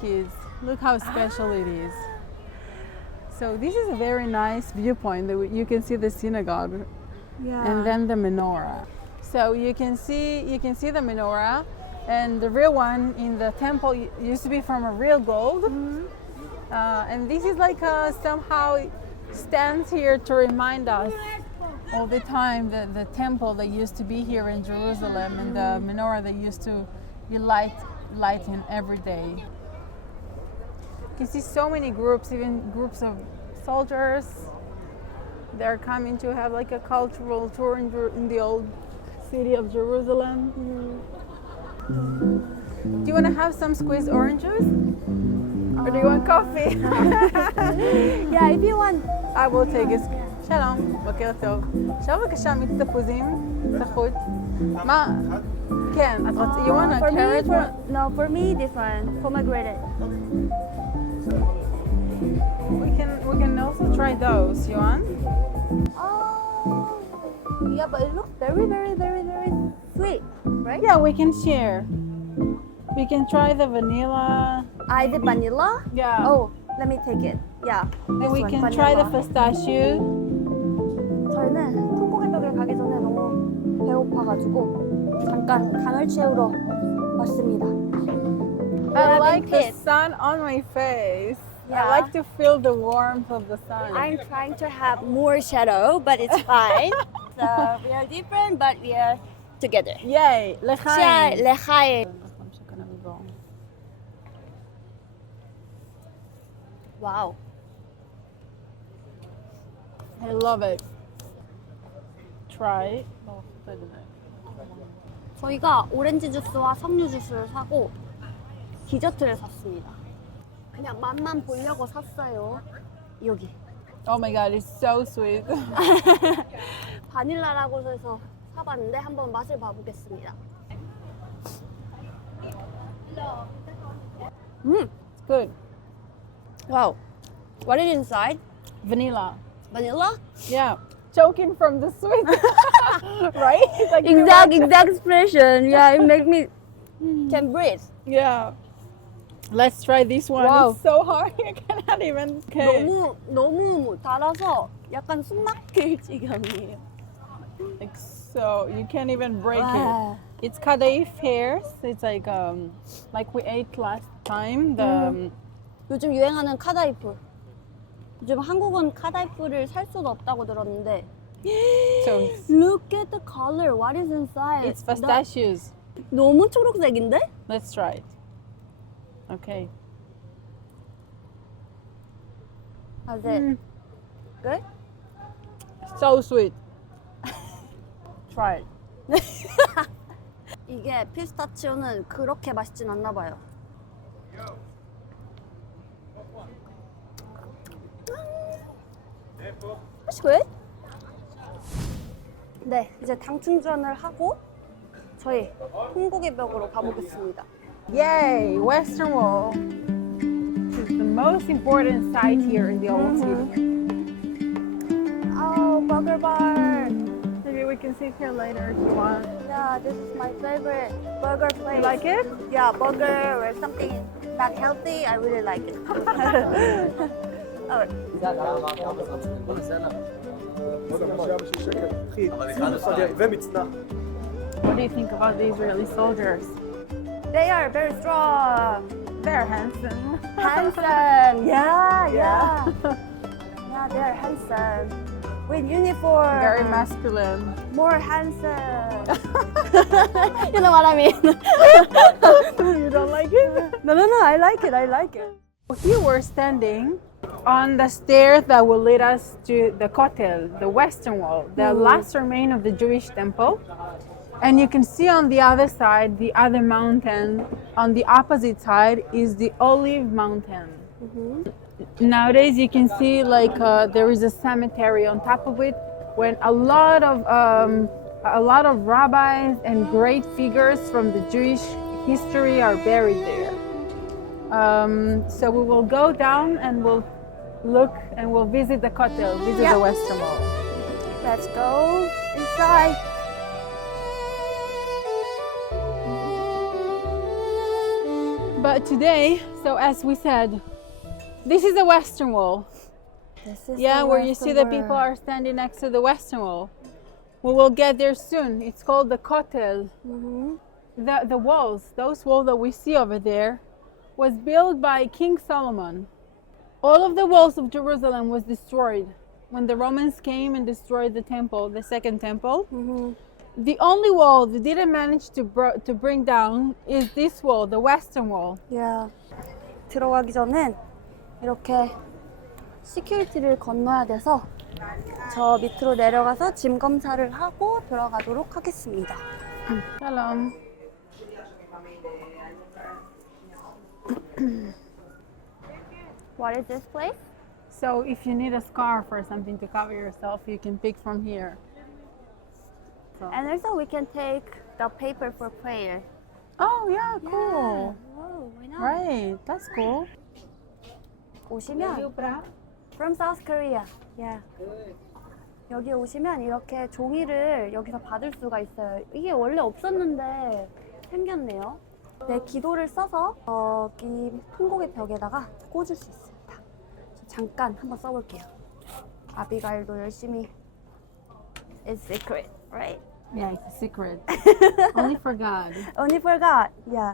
kids. Look how special it is. So this is a very nice viewpoint. that You can see the synagogue Yeah. and then the menorah. So you can see you can see the menorah, and the real one in the temple used to be from a real gold. Uh, and this is like uh, somehow stands here to remind us all the time that the temple that used to be here in Jerusalem and the menorah that used to be light lighting every day. You can see so many groups, even groups of soldiers. They're coming to have like a cultural tour in, Jer- in the old city of Jerusalem. Do you want to have some squeezed oranges? Or do you want coffee? Yeah, if you want. I will take it. שלום, בוקר טוב. אפשר בבקשה מיץ תפוזים? צחות. מה? כן, את רוצה, you want a For me, carrot for, one? no, for me, this one. Pomegranate. We can, we can also try those, you want? Oh. Yeah, but it looks very, very, very, very sweet, right? Yeah, we can share. We can try the vanilla. I did vanilla. Yeah. Oh, let me take it. Yeah. and this we one, can vanilla. try the pistachio. 저희는 통곡의벽을 가기 전에 너무 배고파가지고 잠깐 간을 채우러 왔습니다. I having like the kids. sun on my face. Yeah. I like to feel the warmth of the sun. I'm trying to have more shadow, but it's fine. so we are different, but we are together. Yay! Lechaim. Lechaim. Wow. I love it. Try. 저희가 오렌지 주스와 석류 주스를 사고 디저트를 샀습니다. 그냥 맛만 보려고 샀어요. 여기. Oh my god, it's so sweet. 바닐라라고 해서 사봤는데 한번 맛을 봐보겠습니다. 음, Good. 와우. What is inside? Vanilla. Vanilla? Yeah. Choking from the sweet. right? Like Exact, exact expression. Yeah, it makes me can breathe. Yeah. Let's try this one. Wow. It's so hard. I cannot even. Okay. 너무 너무 달아서 약간 숨 막힐 지경이에요. Like so, you can't even break it. 와. It's kadai pears. It's like um, like we ate last time. The um, 요즘 유행하는 카다이프. 요즘 한국은 카다이프를 살 수는 없다고 들었는데. so Look at the color. What is inside? it's pistachios. 나- 너무 초록색인데? Let's try it. Okay. How's it? Mm, Good? so sweet. try it. 이게 피스타치오는 그렇게 맛있진 않나 봐요. That's good. 네, 이제 당 충전을 하고 저희 통곡의 벽으로 가보겠습니다. Yay, Western Wall. This is the most important site here in the old mm-hmm. city. Oh, Burger Bar. Maybe we can sit here later if you want. Yeah, this is my favorite burger place. You like it? Yeah, burger or something not healthy. I really like it. Oh. What do you think about the Israeli soldiers? They are very strong. They're handsome. handsome. Yeah, yeah. Yeah. Yeah, they're handsome. With uniform. Very masculine. More handsome. you know what I mean? you don't like it? no, no, no. I like it. I like it. Here we're standing on the stairs that will lead us to the Kotel, the Western Wall, the mm-hmm. last remain of the Jewish temple. And you can see on the other side, the other mountain. On the opposite side is the Olive Mountain. Nowadays, you can see like uh, there is a cemetery on top of it, when a lot of um, a lot of rabbis and great figures from the Jewish history are buried there. Um, so we will go down and we'll look and we'll visit the Kotel, visit the Western Wall. Let's go inside. But today, so as we said, this is the western wall. This is Yeah, where you see the people are standing next to the western wall. We will get there soon. It's called the Kotel. Mhm. The, the walls, those walls that we see over there, was built by King Solomon. All of the walls of Jerusalem was destroyed when the Romans came and destroyed the temple, the second temple. Mhm. The only wall they didn't manage to, bro- to bring down is this wall, the western wall. 야 들어가기 전엔 이렇게 시큐리티를 건너야 돼서 저 밑으로 내려가서 짐 검사를 하고 들어가도록 하겠습니다. Shalom. What is this place? So if you need a scarf or something to cover yourself, you can pick from here. So. And also we can take the paper for prayer. Oh yeah, cool. Whoa, why not? Right, that's cool. 오시면 from South Korea. Yeah. 여기 오시면 이렇게 종이를 여기서 받을 수가 있어요. 이게 원래 없었는데 생겼네요. 내 기도를 써서 여기 통곡의 벽에다가 꽂을 수 있습니다. 저 잠깐 한번 써볼게요. 아비가일도 열심히 It's secret, right? Yeah, it's a secret. Only for God. Only for God. Yeah.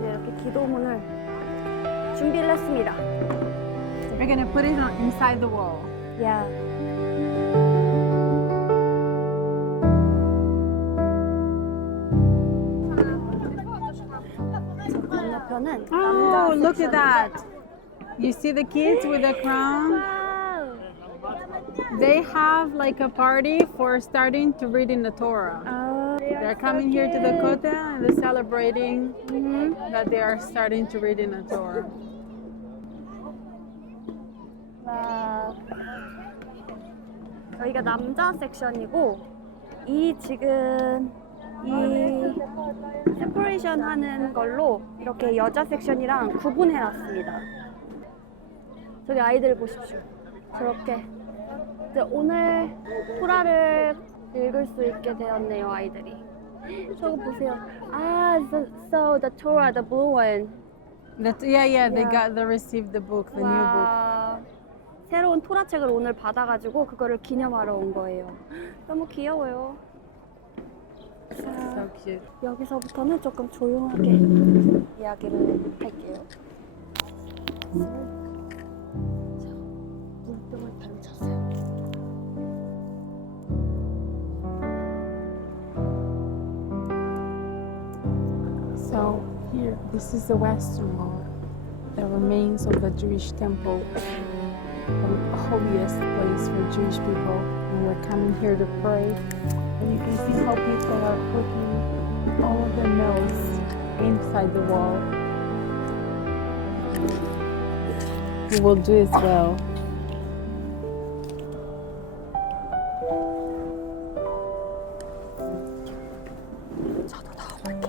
네, 이렇게 기도문을 준비를 했습니다. We're gonna put it on inside the wall. 야. 저 건너편은 Oh, 남자 look at 섹션이고. that. You see the kids with the crown? 와우. They have like a party for starting to read in the Torah. 아, They're coming here to the Kota and they're celebrating 음. that they are starting to read in the Torah. 와. 여기가 남자 섹션이고 이 지금 이 세퍼레이션 하는 걸로 이렇게 여자 섹션이랑 구분해 놨습니다. 저기 아이들 보십시오. 저렇게 이제 오늘 토라를 읽을 수 있게 되었네요, 아이들이. 저거 보세요. 아, so, so the Torah, the blue one. That, yeah, yeah, they Yeah. got they received the book, the new book. 와, 새로운 토라 책을 오늘 받아가지고 그거를 기념하러 온 거예요. 너무 귀여워요. 자, So cute. 여기서부터는 조금 조용하게 이야기를 할게요. 자, 물등을 발로 찼어요. So here, this is the Western Wall, the remains of the Jewish temple, the holiest place for Jewish people. And we're coming here to pray. And you can see how people are putting all of the nails inside the wall. We will do as well. 저도 넣어볼게요.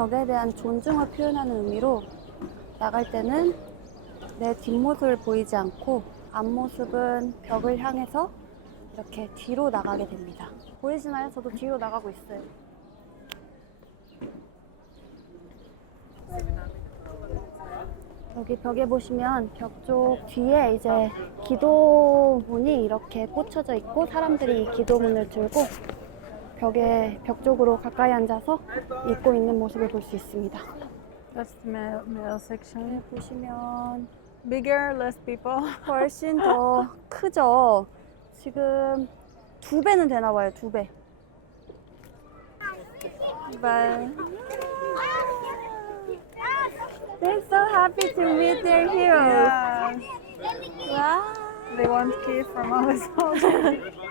벽에 대한 존중을 표현하는 의미로 나갈 때는 내 뒷모습을 보이지 않고 앞모습은 벽을 향해서 이렇게 뒤로 나가게 됩니다. 보이시나요? 저도 뒤로 나가고 있어요. 여기 벽에 보시면 벽 쪽 뒤에 이제 기도문이 이렇게 꽂혀져 있고 사람들이 이 기도문을 들고 벽에 벽 쪽으로 가까이 앉아서 읽고 있는 모습을 볼 수 있습니다. That's the male, section. 보시면 Bigger, less people. 훨씬 더 크죠. 지금 두 배는 되나 봐요. 두 배. But they're so happy to meet their heroes. 와. They want kiss from the soldiers.